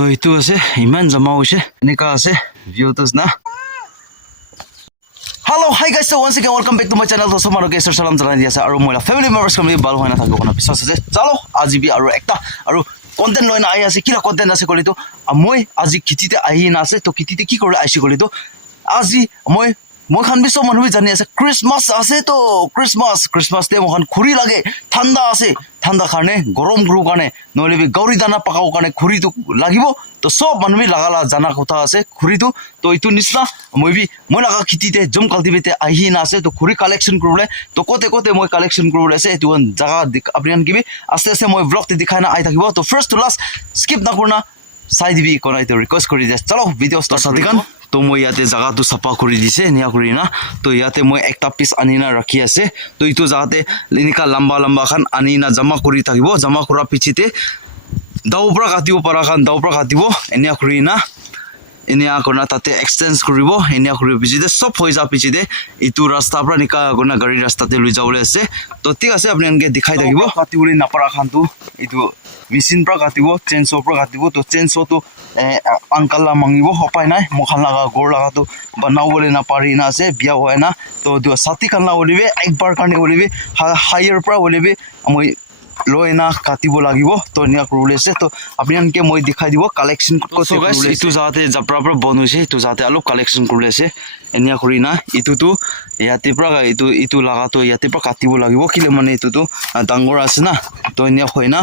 তো এইটো আছে ইমান জমা হৈছে এনেকা আছে ভিউটোস না Hello, hi guys, so once again welcome back to my channel. So mano guys, salam jalan dia sa aru moila family members kami bal hoina thakbo kona biswas ase. Chalo, aji bi aru ekta aru content loina ai ase kila content ase koli to moi aji kitite ai na ase to kitite ki kore aisi koli to aji moi khan bi so manu bi jani ase Christmas ase to Christmas te mohan khuri lage thanda karne gorom gru karne noile bi gauri dana pakao karne khuri to lagibo to sob manu bi lagala jana kotha ase khuri to itu nisna moi laga kitite jom cultivate ahi na ase to khuri collection kurule to kote moi collection kurule ase itu jaga apnian kibi aste moi vlog te dikhai na ai thakibo to first to last skip na korna sai dibi kona itu request kori des chalo video start sadikan to moi yate jaga tu sapa kori dise nia kori na to yate moi ekta piece anina rakhi ase to itu jagate linika lamba khan anina jama kori thakibo jama kora pichite daubra katibo para khan daubra katibo enia kori na enia kona tate extend koribo enia kori pichite sob hoisa pichite itu rasta pra nika kona gari rasta te lui jawle ase to tik ase apni anke dikhai thakibo katibole napara khan tu itu machine pra katibo chainsaw pra katibo to chainsaw to uncle la mangibo hopai nai mokhan laga gor laga to banawole na pari na ase bia hoy na to du sati khan la olibe ekbar karne olibe higher pra olibe moi loina katibo lagibo to nia kurule ase to apni anke moi dikhai dibo collection ko so guys itu jate japra pra bonuise itu jate alop collection kurule ase enia kurina itu tu yate pra itu laga to yate pra katibo lagibo kile mane itu tu dangor ase na to enia hoina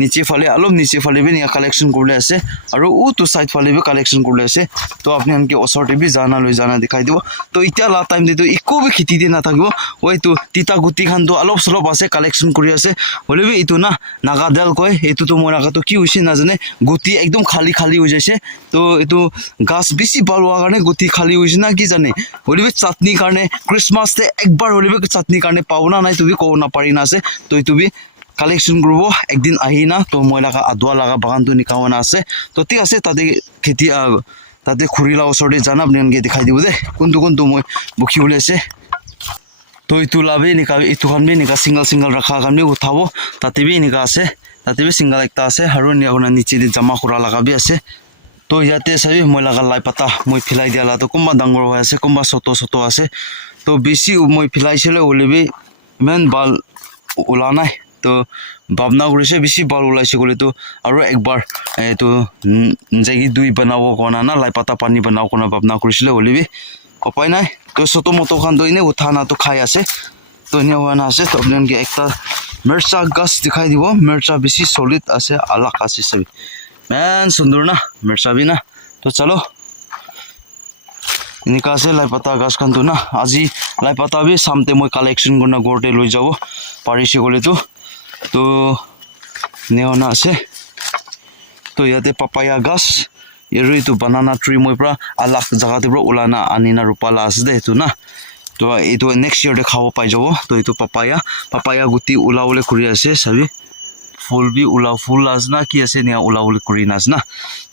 niche phale alop niche phale bi nia collection kurule ase aru u tu side phale bi collection kurule ase to apni anke osorte bi jana loi jana dikhai dibo to itia la time de to iko bi khiti de na thakibo oi tu tita guti khan to alop solop ase collection kuri ase holebi itu na nagadel koi itu to moi naga to ki hoise na jane guti ekdom khali ho jaise to itu gas bisi balwa karne guti khali hoise na ki jane holebi chutney karne Christmas te ekbar holebi chutney karne pauna nai tu bi ko na pari na ase to itu bi collection grubo ekdin ahina to moi laga adwa laga bagan tu nikawana ase to tik ase tade kheti tade khurila osorde jana apni anke dikhai dibo de kuntu moi bukhi bole ase to itu labe nika itu khan bi nika single rakha khan bi uthabo tate bi nika ase tate bi single ekta ase haru ni agona niche de jama kura laga bi ase to yate sabi moi laga lai pata moi philai dia la to kumba dangor hoy ase kumba soto ase to bisi moi philai chele olebi men bal ulanai to babna gurise bisi bal ulaise gole to aru ekbar to jagi dui banabo kona na lai pata pani banao kona babna kurisile olebi upai nai to soto moto khan to ine uthana to khai ase to ine wana ase to apni anke ekta mircha gas dikhai dibo mircha bisi solid ase alak ase sabi man sundur na mircha bi na to chalo inika ase lai pata gas khan tu na aji lai pata bi samte moi collection korna gorte loi jabo parise gole to neona ase to yate papaya gas yeru itu banana tree moi pra alak jaga te pra ulana anina rupala ase de tu na to itu next year de khabo pai jabo to itu papaya guti ulaule kuri ase sabi full bi full asna ki ase nia ulaule kuri nasna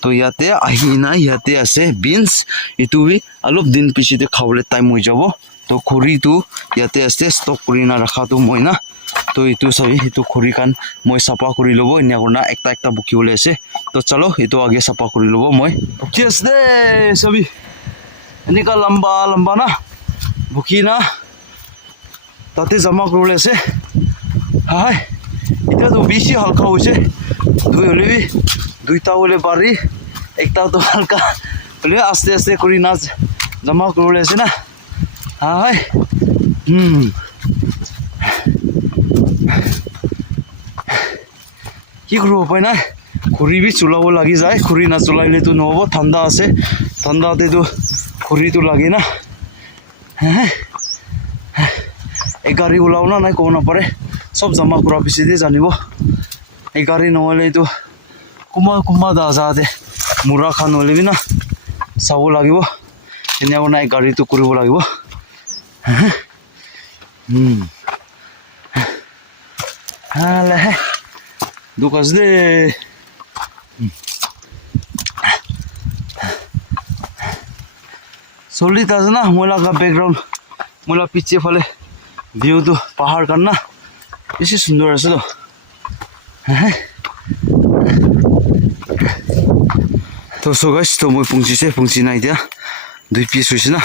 to yate ahina yate ase beans itu bi alop din pichite khawle time hoi jabo to khuri tu yate ase stock kuri na rakha tu moi na to itu sabi itu khuri kan moi sapa kuri lobo nia korna ekta bukhi bole ase to chalo itu age sapa kuri lobo moi yes de sabi enika lamba na bukhi na tate jama kurule ase hai ita to bisi halka hoise duita ole bari ekta to halka ole aste kuri na jama kurule ase na hai কি করব উপায় নাই খড়ি B চুলাব লাগি যায় খড়ি না চলাইলে তো নহব ঠান্ডা আছে ঠান্ডাতে তো খড়ি তো লাগে না হ্যাঁ এই গাড়ি ওলাও না নাই ক'ব নাপাৰে সব জমা কৰা পিছতে জানিব এই গাড়ি নহ'লে তো কোমা দাজাতে মুৰা খান হ'লে বি না চাব লাগিব এনেকুৱা নাই গাড়ীটো কৰিব লাগিব Dukas de solid ase na moila ka background moila piche phale view to pahar kan na isi sundor ase to তো সো গাইস তো মই পুংচি নাই দিয়া 2 পিস হইছে না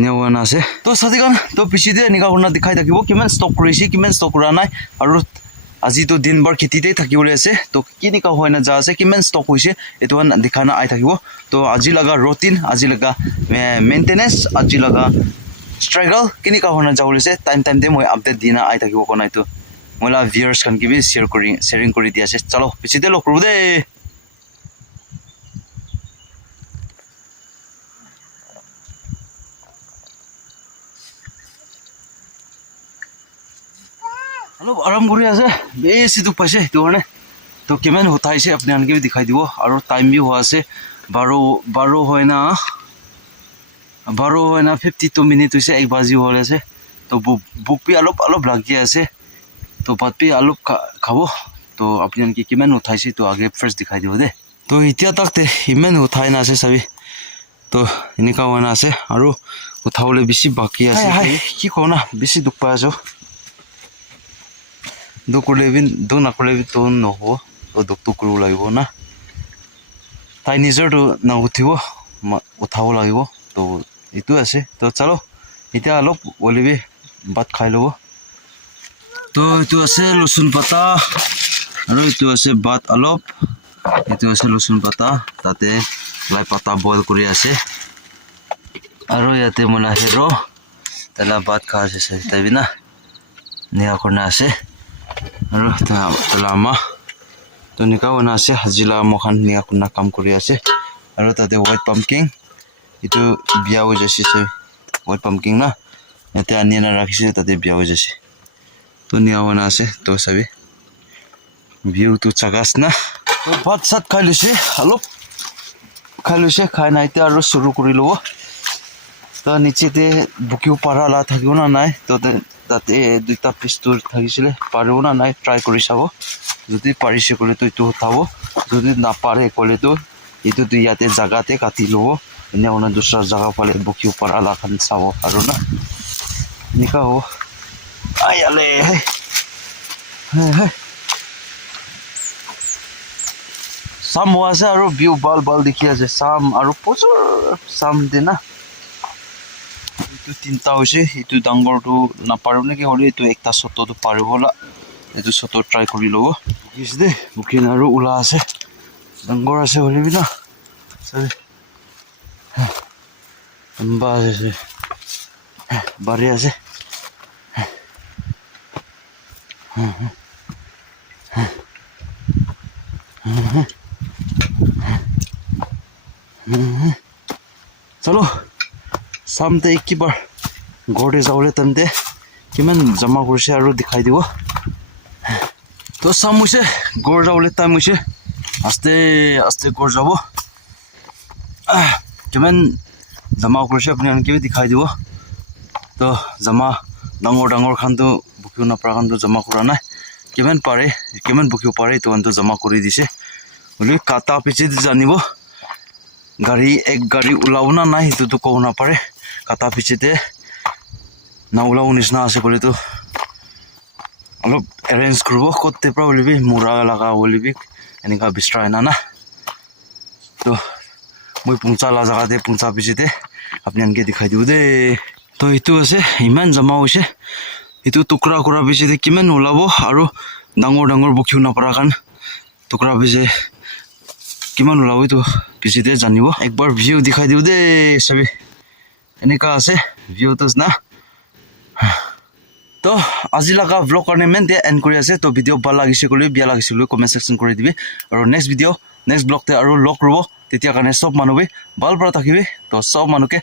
নেওয়ান আছে তো সাদিগান তো পিছিতে নিকা করনা দেখাই থাকিব কিমান ষ্টক কৰিছে কিমান ষ্টক কৰা নাই আৰু আজি তো দিনবৰ খেতিতে থাকিবলৈ আছে তো কি নিকা হয় না যা আছে কিমান ষ্টক হৈছে এটো দেখানা আই থাকিব তো আজি লগা ৰুটিন আজি লগা মেইনটেনেন্স আজি লগা স্ট্ৰাগল কিনিকা হয় না যাবলৈ টাইম দে মই আপডেট দিনা আই থাকিব কোনাই তো মোলা ভিউয়ার্স খান কি বি শেয়ারিং কৰি দিয়া আছে চলো পিছিতে লগ কৰো দে অলপ আৰাম কৰি আছে বেছি দুখ পাইছে সেইটো কাৰণে তো কিমান হতাইছে আপুনি আনকি দেখাই দিব আৰু টাইম বি হোৱা আছে 12 হয় না 52 মিনিট হৈছে 1 বাজি হ'ল আছে তো বুক বি অলপ লাগি আছে তো ভাত বি অলপ খাব তো আপুনি আনকি কিমান উঠাইছে তো আগে ফাৰ্স্ট দেখাই দিব দে তো এতিয়া তাকতে ইমান উঠাই না আছে চাবি তো এনেকা হোৱা না আছে আৰু উঠাবলৈ বেছি বাকি আছে কি কওঁ না বেছি দুখ পাই আছো দু নকৰিলে তো নহ'ব তো দুখটো কৰিব লাগিব না তাই নিজৰটো নাউঠিব উঠাব লাগিব তো এইটো আছে তো চলো এতিয়া অলপ ওলিবি ভাত খাই ল'ব তো এইটো আছে লচুন পাতা আৰু এইটো আছে ভাত অলপ এইটো আছে লচুন পাতা তাতে লাই পাতা বইল কৰি আছে আৰু ইয়াতে মনা হেৰো তেলা ভাত খা আছে তাইবি না নিয়া কৰনা আছে আৰু তেলা আমা তো নিকা বনা আছে হাজিলা মখান নিয়া কৰনা কাম কৰি আছে আৰু তাতে white pumpkin itu biya ho jasi se white pumpkin na yate onion rakhise tate biya ho jasi to niawana ase to sabi view to chagas na to bhat sat khailuse alop khailuse khai nai te aru shuru kori lobo to niche te bukiu para la thakibo na nai to tate duita pistur thakisile paribo na nai try kori sabo jodi parise kole to itu uthabo jodi na pare kole to itu tu yate jaga te kati lobo ini ona dusra jaga pale bukiu para la khan sabo aru na nika ho ayale hey sam wase aru view bal dikhi ase sam aru pochor sam dina itu tinta hoise itu dangor tu na paru ne ki holi itu ekta soto tu paribola itu soto try kori lobo is de bukin aru ula ase dangor ase holi bina sorry amba ase bari ase चलो सामते एक बार घोड़े जावले तंते किमान जमा करसे आरो दिखाई दिबो तो सामुसे घोड़ जावले तामुसे आस्ते आस्ते घोड़ जाबो किमान जमा करसे अपने आनके दिखाई दिबो तो जमा डांगोर खान तो बुकियो नापरा खान तो जमा करा ना किमान पारे किमान बुकियो पारे तो अन तो जमा करि दिसे बोले काटा पिछे जानिबो गाड़ी एक गाड़ी उलाव ना ना हितो तो कहना पारे काटा पिछेते ना उलाव निसना आसे बोले तो अलग अरेंज करबो कोते प्रा बोले भी मुरा लगा बोले भी एनिका बिस्ट्रा ना तो মই पुंचा ला जगह दे पुंचा पिछेते अपने अनके दिखाई दिबो दे तो इतु আছে ইমান জমা হৈছে इतु टुकड़ा कुरा पिछेते किमान उलाबो आरो डांगोर बुकिउ ना पारा खान टुकड़ा पिछे किमान उलाबो तो पिछेते जानिबो एक बार व्यू दिखाई दिउ दे सबै एनेका আছে व्यू तो ना तो আজি লাগা ব্লগ কাৰণে মেন দে এন্ড কৰি আছে তো ভিডিও ভাল লাগিছে কলি বিয়া লাগিছে কলি কমেন্ট সেকশন কৰি দিবি আৰু নেক্সট ভিডিও নেক্সট ব্লগ তে আৰু লগ ৰব তেতিয়া কাৰণে সব মানুহে ভাল পৰা থাকিবি তো সব মানুহকে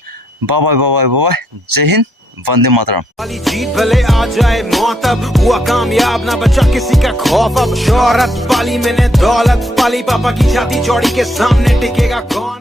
बाय बाय जय हिंद वंदे मातरम वाली जीत भले आ जाए मौत अब हुआ कामयाब ना बचा किसी का खौफ अब शोहरत पाली मैंने दौलत पाली पापा की छाती चौड़ी के सामने टिकेगा कौन